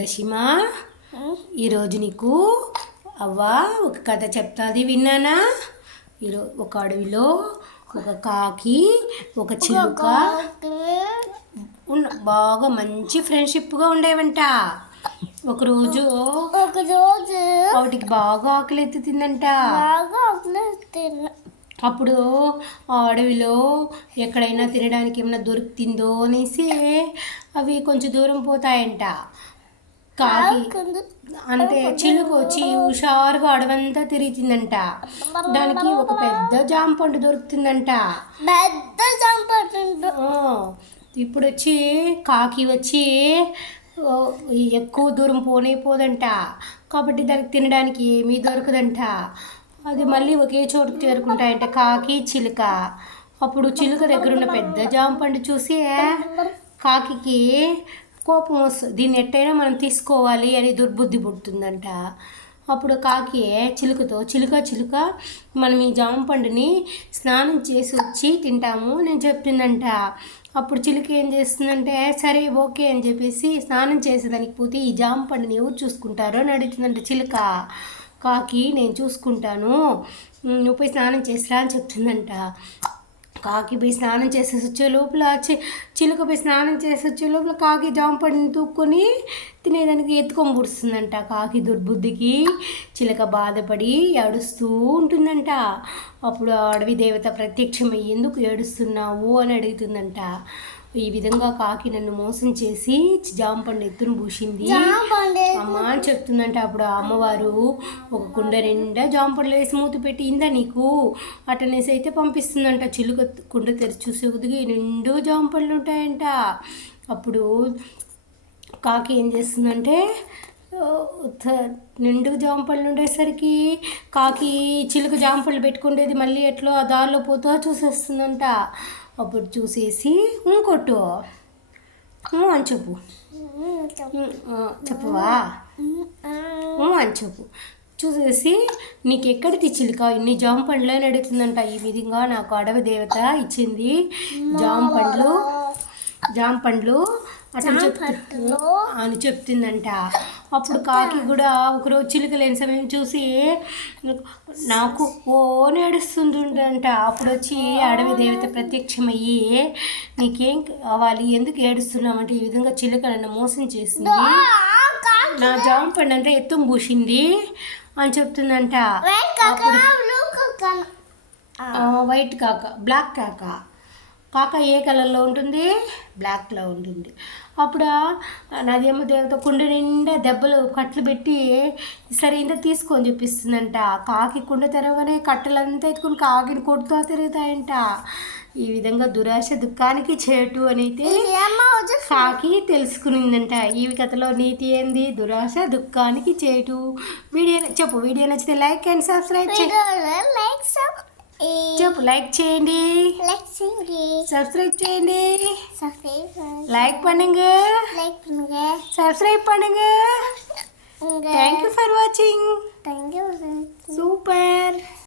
రషిమా, ఈరోజు నీకు అవ్వ ఒక కథ చెప్తాది, విన్నానా? ఒక అడవిలో ఒక కాకి ఒక చిలుక బాగా మంచి ఫ్రెండ్షిప్గా ఉండేవంట. ఒకరోజు వాటికి బాగా ఆకలి ఎత్తుతుందంట. అప్పుడు ఆ అడవిలో ఎక్కడైనా తినడానికి ఏమైనా దొరుకుతుందో అనేసి అవి కొంచెం దూరం పోతాయంట. కాకి అంటే చిలుక వచ్చి హుషారుగా అడవంతా తిరుగుతుందంట. దానికి ఒక పెద్ద జామ పండు దొరుకుతుందంట. ఇప్పుడు వచ్చి కాకి వచ్చి ఎక్కువ దూరం పోదంట. కాబట్టి దానికి తినడానికి ఏమీ దొరకదంట. అది మళ్ళీ ఒకే చోటుకు చేరుకుంటాయంట కాకి చిలుక. అప్పుడు చిలుక దగ్గర ఉన్న పెద్ద జామ పండు చూసి కాకి కోపం వస్తుంది. దీన్ని ఎట్టయినా మనం తీసుకోవాలి అని దుర్బుద్ధి పుడుతుందంట. అప్పుడు కాకి చిలుకతో చిలుక మనం ఈ జామ పండుని స్నానం చేసి వచ్చి తింటాము నేను చెప్తుందంట. అప్పుడు చిలుక ఏం చేస్తుందంటే సరే ఓకే అని చెప్పేసి స్నానం చేసేదానికి పోతే ఈ జామ పండుని ఎవరు చూసుకుంటారో అని అడుగుతుందంట చిలుక. కాకి నేను చూసుకుంటాను, నువ్వు పోయి స్నానం చేసిరా అని చెప్తుందంట. కాకి పోయి స్నానం చేసేసి వచ్చే లోపల చిలుక పోయి స్నానం చేసి వచ్చే లోపల కాకి జామపండుని తూక్కొని తినేదానికి ఎత్తుకొని పుడుస్తుందంట. కాకి దుర్బుద్ధికి చిలుక బాధపడి ఏడుస్తూ ఉంటుందంట. అప్పుడు అడవి దేవత ప్రత్యక్షమయ్యి ఎందుకు ఏడుస్తున్నావు అని అడుగుతుందంట. ఈ విధంగా కాకి నన్ను మోసం చేసి జామపండు ఎత్తును పూసింది అమ్మ అని చెప్తుందంట. అప్పుడు ఆ అమ్మవారు ఒక కుండ నిండా జామపండ్లు వేసి మూత పెట్టి ఇందా నీకు అటనేసి అయితే పంపిస్తుందంట. చిలుక కుండ తెరిచి చూసే కొద్దిగా నిండు జామపండ్లు ఉంటాయంట. అప్పుడు కాకి ఏం చేస్తుందంటే నిండు జామపళ్ళు ఉండేసరికి కాకి చిలుక జామపళ్ళు పెట్టుకుండేది మళ్ళీ ఎట్లో ఆ దారిలో పోతూ చూసేస్తుందంట. అప్పుడు చూసేసి కొట్టు అని చెప్పు, చెప్పవా అని చెప్పు. చూసేసి నీకు ఎక్కడికి చిలుక ఇన్ని జామ పండ్లు అని అడుగుతుందంట. ఈ విధంగా నాకు అడవి దేవత ఇచ్చింది జామ పండ్లు అని చెప్తుందంట. అప్పుడు కాకి కూడా ఒకరోజు చిలుక లేని సమయం చూసి నాకు ఏడుస్తుందంట. అప్పుడు వచ్చి అడవి దేవత ప్రత్యక్షమయ్యి నీకేం కావాలి, ఎందుకు ఏడుస్తున్నామంటే ఈ విధంగా చిలుక నన్ను మోసం చేసింది, నా జామ పండు అంతా ఎత్తుం పూసింది అని చెప్తుందంట. వైట్ కాక బ్లాక్ కాక ఏ కలర్లో ఉంటుంది? బ్లాక్లో ఉంటుంది. అప్పుడు నాదేమో దేవత కుండ నిండా దెబ్బలు కట్లు పెట్టి సరే ఇంత తీసుకొని చెప్పిస్తుందంట. కాకి కుండ తెరవగానే కట్టెలంతా ఎత్తుకుని కాకిని కొడుతూ తిరుగుతాయంట. ఈ విధంగా దురాశ దుఃఖానికి చేటు అని అయితే కాకి తెలుసుకునిందంట. ఈ కథలో నీతి ఏంది? దురాశ దుఃఖానికి చేటు. వీడియో నచ్చితే లైక్ అండ్ సబ్స్క్రైబ్ చెప్పు. లైక్ చేయండి, సబ్స్క్రైబ్ చేయండి, லைக் பண்ணுங்க, சப்ஸ்கிரைப் பண்ணுங்க. Thank you for watching. Super.